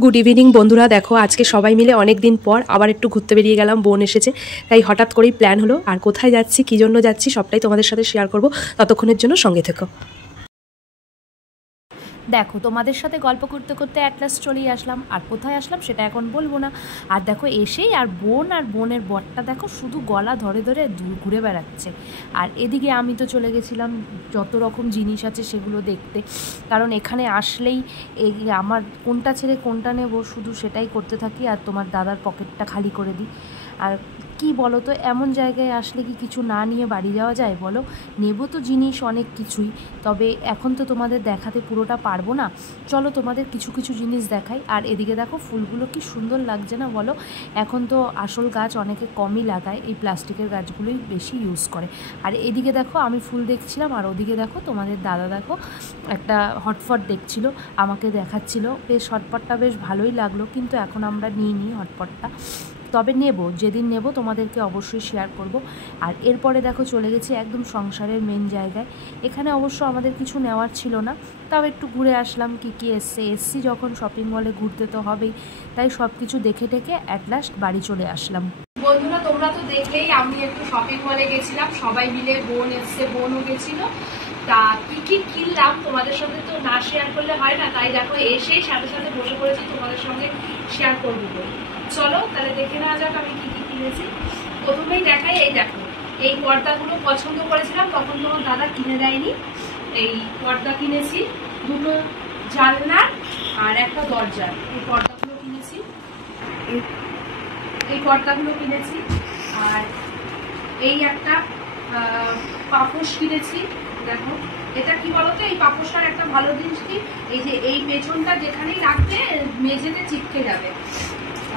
Good evening বন্ধুরা, দেখো আজকে সবাই মিলে অনেক দিন পর আবার একটু ঘুরতে বেরিয়ে গেলাম। বোন এসেছে তাই হঠাৎ করেই প্ল্যান হলো। আর কোথায় যাচ্ছি, কী জন্য যাচ্ছি সবটাই তোমাদের সাথে শেয়ার করব। ততক্ষণের জন্য সঙ্গে থেকো। দেখো তোমাদের সাথে গল্প করতে করতে অ্যাটলাস চলেই আসলাম। আর কোথায় আসলাম সেটা এখন বলবো না। আর দেখো এসেই আর বোনের বরটা দেখো শুধু গলা ধরে ধরে ঘুরে বেড়াচ্ছে। আর এদিকে আমি তো চলে গেছিলাম যত রকম জিনিস আছে সেগুলো দেখতে, কারণ এখানে আসলেই এই আমার কোনটা ছেড়ে কোনটা নেব শুধু সেটাই করতে থাকি। আর তোমার দাদার পকেটটা খালি করে দিই। আর কি বলো তো, এমন জায়গায় আসলে কি কিছু না নিয়ে বাড়ি যাওয়া যায় বলো? নেব তো জিনিস অনেক কিছুই, তবে এখন তো তোমাদের দেখাতে পুরোটা পারবো না। চলো তোমাদের কিছু কিছু জিনিস দেখাই। আর এদিকে দেখো ফুলগুলো কি সুন্দর লাগছে না বলো? এখন তো আসল গাছ অনেকে কমই লাগায়, এই প্লাস্টিকের গাছগুলোই বেশি ইউজ করে। আর এদিকে দেখো আমি ফুল দেখছিলাম, আর ওদিকে দেখো তোমাদের দাদা দেখো একটা হটপট দেখছিল, আমাকে দেখাচ্ছিল। বেশ হটপটটা বেশ ভালোই লাগলো, কিন্তু এখন আমরা নিইনি হটপটটা, তবে নেব, যেদিন নেব তোমাদেরকে অবশ্যই শেয়ার করব। আর এরপরে দেখো চলে গেছি একদম সংসারের মেন জায়গায়। এখানে অবশ্য আমাদের কিছু নেওয়ার ছিল না, তাও একটু ঘুরে আসলাম। কী এসছি যখন শপিং মলে ঘুরতে তো হবেই, তাই সব কিছু দেখে টেকে অ্যাট লাস্ট বাড়ি চলে আসলাম। বন্ধুরা তোমরা তো দেখলেই আমি একটু শপিং মলে গেছিলাম, সবাই মিলে, বোন এসছে, বোনও গেছিল। তা কি কিনলাম তোমাদের সাথে তো না শেয়ার করলে হয় না, তাই দেখো এসেই সাথে সাথে বসে পড়েছি তোমাদের সঙ্গে শেয়ার করবো বলে। চলো তাহলে দেখে নেওয়া যাক আমি কি কিনেছি। প্রথমেই দেখাই, এই দেখো এই পর্দাগুলো পছন্দ করেছিলাম, তখন তোমার দাদা কিনে দেয়নি। এই পর্দা কিনেছি, দুটো জানলার আর একটা দরজার এই পর্দাগুলো কিনেছি। এই পর্দাগুলো কিনেছি। আর এই একটা পাপোশ কিনেছি। দেখো এটা কি বলতো, এই পাপোশটার একটা ভালো জিনিস কি, এই যে এই পেছনটা যেখানেই রাখবে মেঝেতে চিপকে যাবে।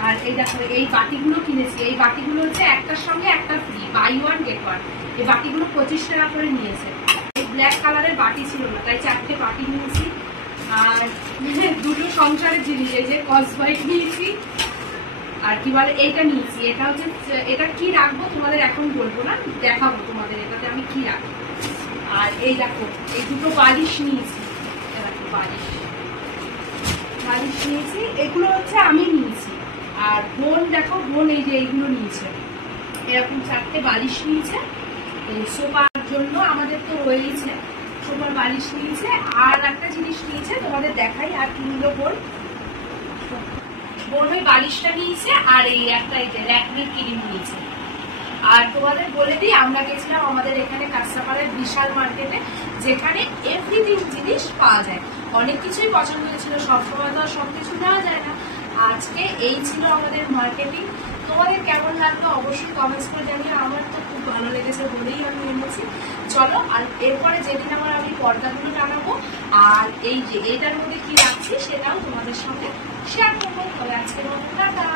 আর এই দেখো এই বাটিগুলো কিনেছি। এই বাটিগুলো হচ্ছে একটার সঙ্গে একটা free, buy one get one. এই বাটিগুলো 25 টাকা করে নিয়েছে। এই ব্ল্যাক কালারের বাটি ছিল না, তাই 4টে বাটি নিয়েছি। আর দুটো সংসারের জিনিস, এই যে কসবাইট নিয়েছি। আর কি বলে এইটা নিয়েছি, এটা হচ্ছে, এটা কি রাখবো তোমাদের এখন বলবো না, দেখাবো তোমাদের এটাতে আমি কি রাখবো। আর এই দেখো এই দুটো বালিশ নিয়েছি। বালিশ নিয়েছি, এগুলো হচ্ছে আমি নিয়েছি। আর বোন দেখো, বোন এই যে এইগুলো নিয়েছে, এরকম 4টে বালিশ নিয়েছে। এই সোফার জন্য আমাদের তো রয়েছে, সোফার বালিশ নিয়েছে। আর একটা জিনিস নিয়েছে তোমাদের দেখাই, আর কি নিল বোন ওই বালিশটা নিয়েছে। আর এই একটা এই যে ল্যাকমির ক্রিম নিয়েছে। আর তোমাদের বলে দিই, আমরা গেছিলাম আমাদের এখানে কাঁচরাপাড়ার বিশাল মার্কেটে, যেখানে এভরিথিং জিনিস পাওয়া যায়। অনেক কিছুই পছন্দ হয়েছিল, সবসময় তো আর সবকিছু নেওয়া যায় না। আজকে এই ছিল আমাদের মার্কেটিং। তোমাদের কেমন লাগলো অবশ্যই কমেন্টস করে জানিয়ে। আমার তো খুব ভালো লেগেছে বলেই আমি এনেছি। চলো, আর এরপরে যেদিন আমার আমি পর্দাগুলো টানাবো আর এই যে এইটার মধ্যে কি রাখছি সেটাও তোমাদের সঙ্গে শেয়ার করবো। তবে আজকের মতো টাটা।